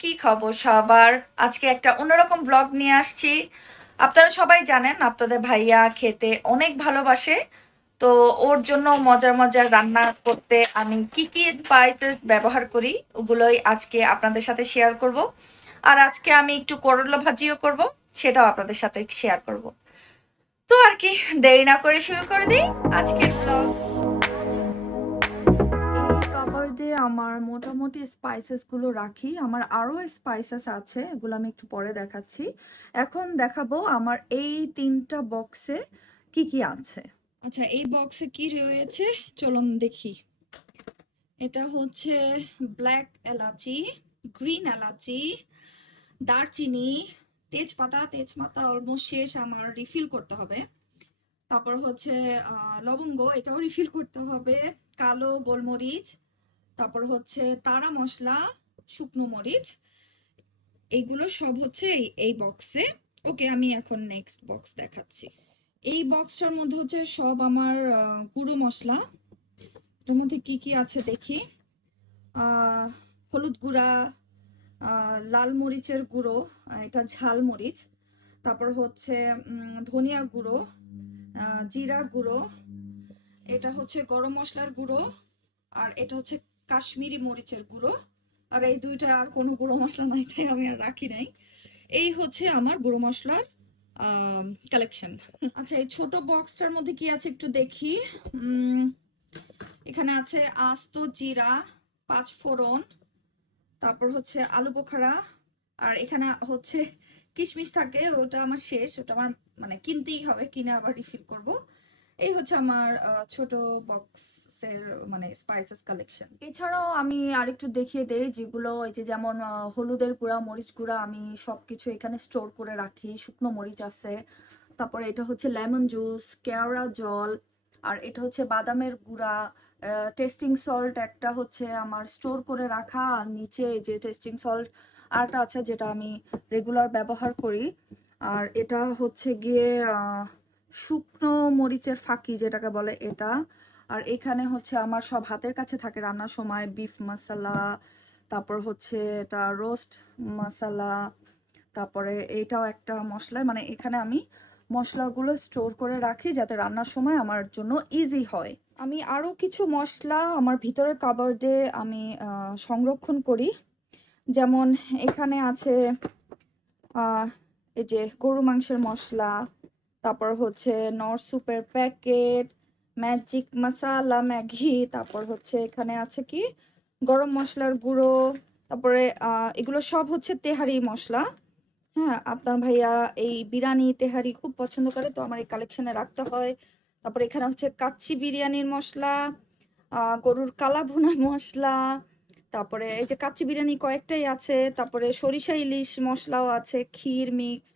কি খবর সবার? আজকে একটা অন্যরকম ব্লগ নিয়ে আসছি। আপনারা সবাই জানেন, আপনাদের ভাইয়া খেতে অনেক ভালোবাসে। তো ওর জন্য মজার মজার রান্না করতে আমি কি কি স্পাইসেস ব্যবহার করি, ওগুলোই আজকে আপনাদের সাথে শেয়ার করব। আর আজকে আমি একটু করলা ভাজিও করব, সেটাও আপনাদের সাথে শেয়ার করব। তো আর কি, দেরি না করে শুরু করে দিই আজকের ব্লগ আমার মোটামুটি স্পাইসেসগুলো রাখি। আমার আরও স্পাইসেস আছে, এগুলো আমি একটু পরে দেখাচ্ছি। এখন দেখাবো আমার এই তিনটা বক্সে কি কি আছে। আচ্ছা এই বক্সে কি রয়েছে? চলুন দেখি। এটা হচ্ছে ব্ল্যাক এলাচি গ্রিন এলাচি, দারচিনি, তেজপাতা। তেজপাতা অলমোস্ট শেষ আমার রিফিল করতে হবে। তারপর হচ্ছে লবঙ্গ, এটাও রিফিল করতে হবে। কালো গোলমরিচ তারপর হচ্ছে তারা মশলা, শুকনো মরিচ এইগুলো সব হচ্ছে এই বক্সে ওকে আমি এখন নেক্সট বক্স দেখাচ্ছি। এই বক্সটার মধ্যে হচ্ছে সব আমার গুঁড়ো মশলা। এটার মধ্যে কি কি আছে দেখি? হলুদ গুঁড়া লাল মরিচের গুঁড়ো এটা ঝাল মরিচ। তারপর হচ্ছে ধনিয়া গুঁড়ো জিরা গুঁড়ো। এটা হচ্ছে গরম মশলার গুঁড়ো। আর এটা হচ্ছে কাশ্মীরি মরিচের গুঁড়ো। আর এই দুইটা আর কোনো গুঁড়ো মশলা নাই, তাই আমি আর রাখি নাই। এই হচ্ছে আমার গুঁড়ো মশলার কালেকশন আচ্ছা এই ছোট বক্সটার মধ্যে কি আছে একটু দেখি। এখানে আছে আস্ত জিরা, পাঁচ ফোড়ন, তারপর হচ্ছে আলু বোখারা, আর এখানে হচ্ছে কিশমিশ থাকে, ওটা আমার শেষ, ওটা আমার মানে কিনতেই হবে, কিনে আবার রিফিল করব। এই হচ্ছে আমার ছোট মানে স্পাইসেস কালেকশন এছাড়াও আমি আরেকটু দেখিয়ে দেই, যেগুলো এই যে যেমন হলুদের গুঁড়া, মরিচ গুঁড়া আমি সবকিছু এখানে স্টোর করে রাখি। শুকনো মরিচ আছে। তারপরে এটা হচ্ছে লেমন জুস কেওড়া জল, আর এটা হচ্ছে বাদামের গুঁড়া টেস্টিং সল্ট একটা হচ্ছে আমার স্টোর করে রাখা। আর নিচে যে টেস্টিং সল্ট আরটা আছে যেটা আমি রেগুলার ব্যবহার করি। আর এটা হচ্ছে গিয়ে শুকনো মরিচের ফাঁকি যেটাকে বলে এটা। আর এখানে হচ্ছে আমার সব হাতের কাছে থাকে রান্নার সময় বিফ মশলা তারপর হচ্ছে এটা রোস্ট মশলা তারপরে এটাও একটা মশলা মানে এখানে আমি মশলাগুলো স্টোর করে রাখি যাতে রান্নার সময় আমার জন্য ইজি হয়। আমি আরও কিছু মশলা আমার ভিতরের কাবার্ডে আমি সংরক্ষণ করি। যেমন এখানে আছে এই যে গরু মাংসের মশলা, তারপর হচ্ছে নর স্যুপের প্যাকেট ম্যাজিক মশালা ম্যাগি তারপর হচ্ছে এখানে আছে কি? গরম মশলার গুঁড়ো, তারপরে এগুলো সব হচ্ছে তেহারি মশলা। হ্যাঁ আপনার ভাইয়া এই বিরিয়ানি, তেহারি খুব পছন্দ করে, তো আমার এই কালেকশনে রাখতে হয়। তারপরে এখানে হচ্ছে কাচ্চি বিরিয়ানির মশলা গরুর কালা ভুনা মশলা, তারপরে এই যে কাচ্চি বিরিয়ানি কয়েকটাই আছে, তারপরে সরিষা ইলিশ মশলাও আছে, ক্ষীর মিক্স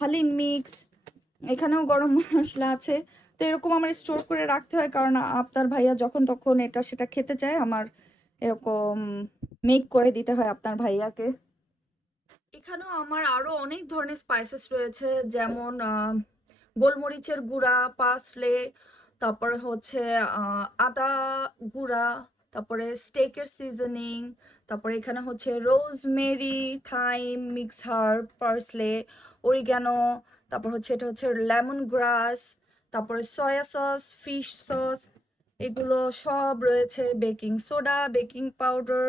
হালিম মিক্স এখানেও গরম মশলা আছে। তো এরকম আমার স্টোর করে রাখতে হয় কারণ আপনার ভাইয়া যখন তখন এটা সেটা খেতে চায়, আমার এরকম মেক করে দিতে হয় আপনার ভাইয়াকে। এখানেও আমার আরও অনেক ধরনের স্পাইসেস রয়েছে, যেমন গোলমরিচের গুঁড়া পার্সলে তারপর হচ্ছে আদা গুঁড়া, তারপরে স্টেকের সিজনিং তারপরে এখানে হচ্ছে rosemary thyme mix herb parsley oregano তারপর হচ্ছে এটা হচ্ছে লেমন গ্রাস তারপরে সয়া সস ফিশ সস এগুলো সব রয়েছে বেকিং সোডা বেকিং পাউডার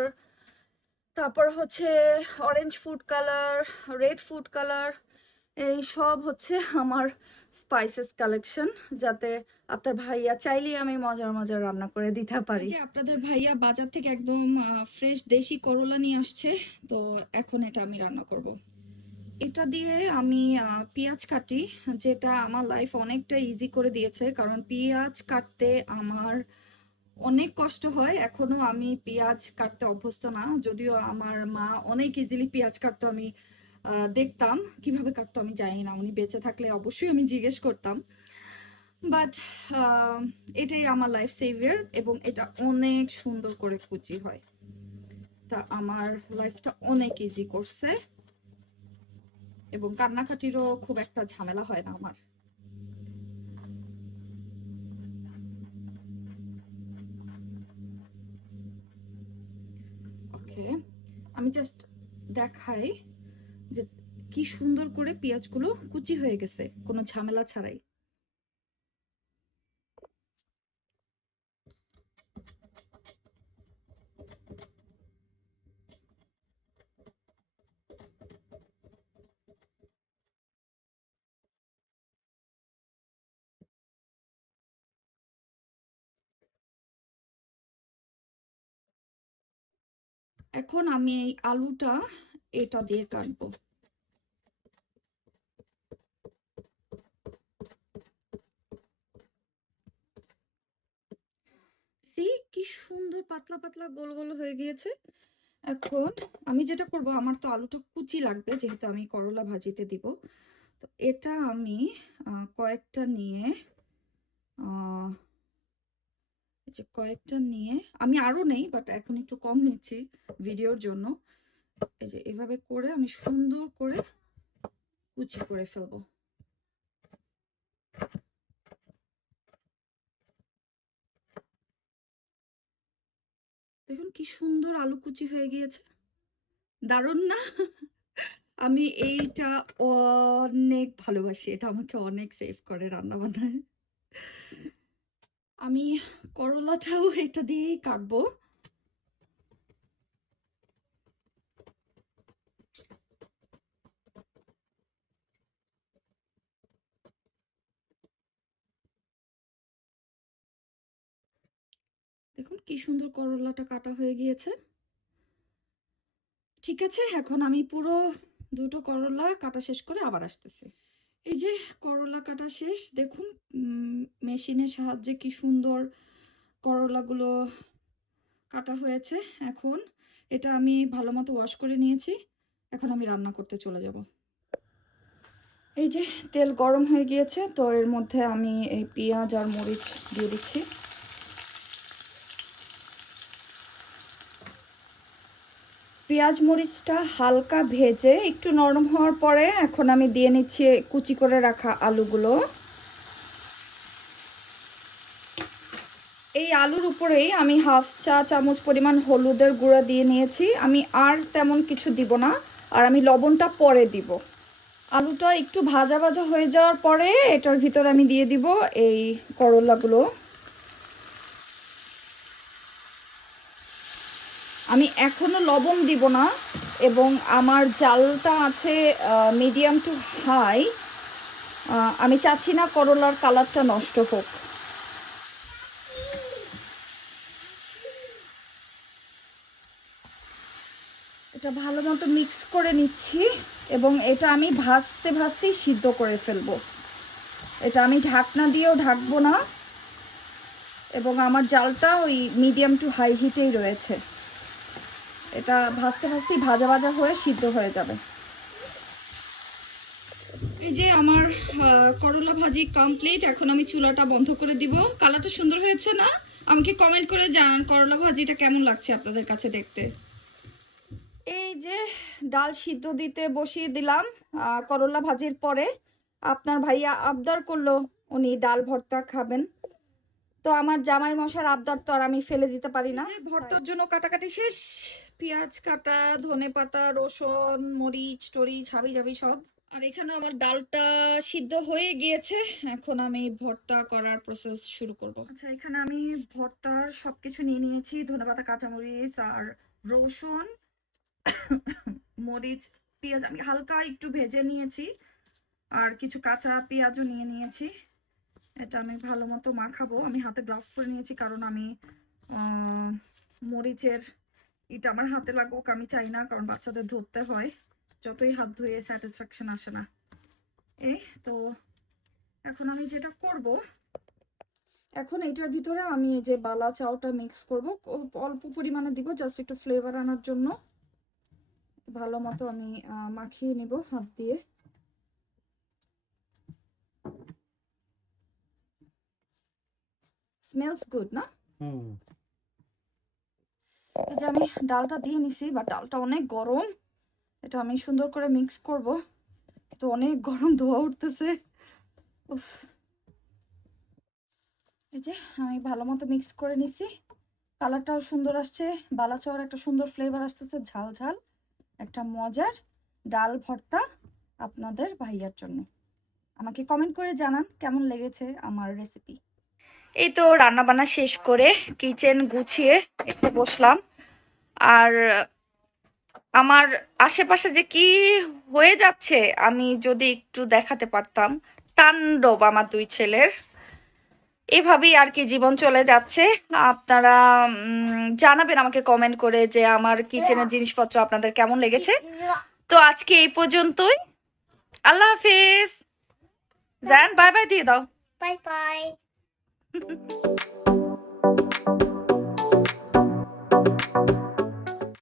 তারপর হচ্ছে orange food colour red food colour এই সব হচ্ছে আমার স্পাইসেস কালেকশন যাতে আপনার ভাইয়া চাইলেই আমি মজার মজার রান্না করে দিতে পারি। আপনাদের ভাইয়া বাজার থেকে একদম ফ্রেশ দেশি করলা নিয়ে আসছে, তো এখন এটা আমি রান্না করব। এটা দিয়ে আমি পেঁয়াজ কাটি, যেটা আমার লাইফ অনেকটা ইজি করে দিয়েছে। কারণ পেঁয়াজ কাটতে আমার অনেক কষ্ট হয়। এখনও আমি পেঁয়াজ কাটতে অভ্যস্ত না। যদিও আমার মা অনেক ইজিলি পেঁয়াজ কাটতো, আমি দেখতাম। কীভাবে কাটতো আমি জানি না। উনি বেঁচে থাকলে অবশ্যই আমি জিজ্ঞেস করতাম। বাট এটাই আমার লাইফ সেভিয়ার এবং এটা অনেক সুন্দর করে কুচি হয়। তা আমার লাইফটা অনেক ইজি করছে। এবং কান্নাকাটিরও খুব একটা ঝামেলা হয় না আমার। ওকে আমি জাস্ট দেখাই যে কি সুন্দর করে পেঁয়াজগুলো কুচি হয়ে গেছে, কোনো ঝামেলা ছাড়াই। এখন আমি এই আলুটা এটা দিয়ে কাটবো। কি সুন্দর পাতলা পাতলা গোল গোল হয়ে গিয়েছে। এখন আমি যেটা করব আমার তো আলুটা কুচি লাগবে যেহেতু আমি করলা ভাজিতে দিব। তো এটা আমি কয়েকটা নিয়ে আহ, যে কয়েকটা নিয়ে, আমি আরও নেই বাট এখন একটু কম নিচ্ছি ভিডিওর জন্য। এই যে এভাবে করে আমি সুন্দর করে কুচি করে ফেলব। দেখুন কি সুন্দর আলু কুচি হয়ে গিয়েছে। দারুণ না? আমি এইটা অনেক ভালোবাসি। এটা আমাকে অনেক সেভ করে রান্না বান্নায় আমি করলাটাও এটা দিয়েই কাটবো। দেখুন কি সুন্দর করলাটা কাটা হয়ে গিয়েছে। ঠিক আছে, এখন আমি পুরো দুটো করলা কাটা শেষ করে আবার আসতেছি। এই যে করলা কাটা শেষ, দেখুন মেশিনের সাহায্যে কি সুন্দর করলাগুলো কাটা হয়েছে। এখন এটা আমি ভালো মতো ওয়াশ করে নিয়েছি। এখন আমি রান্না করতে চলে যাব। এই যে তেল গরম হয়ে গিয়েছে, তো এর মধ্যে আমি এই পেঁয়াজ আর মরিচ দিয়ে দিচ্ছি। পেঁয়াজ মরিচটা হালকা ভেজে একটু নরম হওয়ার পরে এখন আমি দিয়ে নিচ্ছি কুচি করে রাখা আলুগুলো। এই আলুর উপরেই আমি হাফ চা চামচ পরিমাণ হলুদের গুঁড়া দিয়ে নিয়েছি। আমি আর তেমন কিছু দিব না, আর আমি লবণটা পরে দিব। আলুটা একটু ভাজা ভাজা হয়ে যাওয়ার পরে এটার ভিতরে আমি দিয়ে দিব এই করলাগুলো। আমি এখনও লবণ দিব না, এবং আমার জালটা আছে মিডিয়াম টু হাই আমি চাচ্ছি না করলার কালারটা নষ্ট হোক। এটা ভালো মতো মিক্স করে নিচ্ছি, এবং এটা আমি ভাজতে ভাজতেই সিদ্ধ করে ফেলব। এটা আমি ঢাকনা দিয়েও ঢাকবো না, এবং আমার জালটা ওই মিডিয়াম টু হাই হিটেই রয়েছে। এটা ভাজতে ভাজতেই ভাজা ভাজা হয়ে সিদ্ধ হয়ে যাবে। এই যে আমার করলা ভাজি কমপ্লিট এখন আমি চুলাটা বন্ধ করে দিব। কালারটা সুন্দর হয়েছে না? আমাকে কমেন্ট করে জানান করলা ভাজিটা কেমন লাগছে আপনাদের কাছে দেখতে। এই যে ডাল সিদ্ধ দিতে বসিয়ে দিলাম করলা ভাজির পরে। আপনার ভাইয়া আবদার করল উনি ডাল ভর্তা খাবেন। তো আমার জামাই মশার আবদার তো আর আমি ফেলে দিতে পারি না। ভর্তার জন্য কাটাকাটি শেষ? পেঁয়াজ কাটা ধনে পাতা রসুন মরিচ টরিচ হাবি জাবি সব। আর এখানে আমার ডালটা সিদ্ধ হয়ে গিয়েছে। এখন আমি ভর্তা করার প্রসেস শুরু করব। আচ্ছা এখানে আমি ভর্তার সবকিছু নিয়ে নিয়েছি। ধনে ধনেপাতা কাঁচামরিচ আর রসুন মরিচ পেঁয়াজ। আমি হালকা একটু ভেজে নিয়েছি। আর কিছু কাঁচা পেঁয়াজও নিয়ে নিয়েছি। এটা আমি ভালো মতো মাখাবো। আমি হাতে গ্লাভস পরে নিয়েছি কারণ আমি মরিচের এটা আমার হাতে লাগুক, আমি চাই না, কারণ বাচ্চাদের ধরতে হয়। যতই হাত ধুয়ে স্যাটিসফ্যাকশন আসে না। এই তো, এখন আমি যেটা করব, এখন এটার ভিতরে আমি এই যে বালা চাউটা মিক্স করব। অল্প পরিমাণে দিব জাস্ট একটু ফ্লেভার আনার জন্য। ভালো মতো আমি মাখিয়ে নিব হাত দিয়ে। স্মেলস গুড না যে আমি ডালটা দিয়ে নিছি বাট ডালটা অনেক গরম এটা আমি সুন্দর করে মিক্স করব। কিন্তু অনেক গরম ধোয়া উঠতেছে। এই যে আমি ভালো মতো মিক্স করে নিছি। কালারটাও সুন্দর আসছে বালা চাওয়ার একটা সুন্দর ফ্লেভার আসতেছে ঝাল ঝাল একটা মজার ডাল ভর্তা আপনাদের ভাইয়ার জন্য। আমাকে কমেন্ট করে জানান কেমন লেগেছে আমার রেসিপি এই তো রান্না বান্না শেষ করে কিচেন গুছিয়ে এসে বসলাম। আর আমার আশেপাশে যে কি হয়ে যাচ্ছে আমি যদি একটু দেখাতে পারতাম, তাণ্ডব আমার দুই ছেলের। এভাবেই আর কি জীবন চলে যাচ্ছে। আপনারা জানাবেন আমাকে কমেন্ট করে যে আমার কিচেনের জিনিসপত্র আপনাদের কেমন লেগেছে। তো আজকে এই পর্যন্তই। আল্লাহ হাফিজ। জান বাই বাই দিয়ে দাও। Bye bye. Thank you.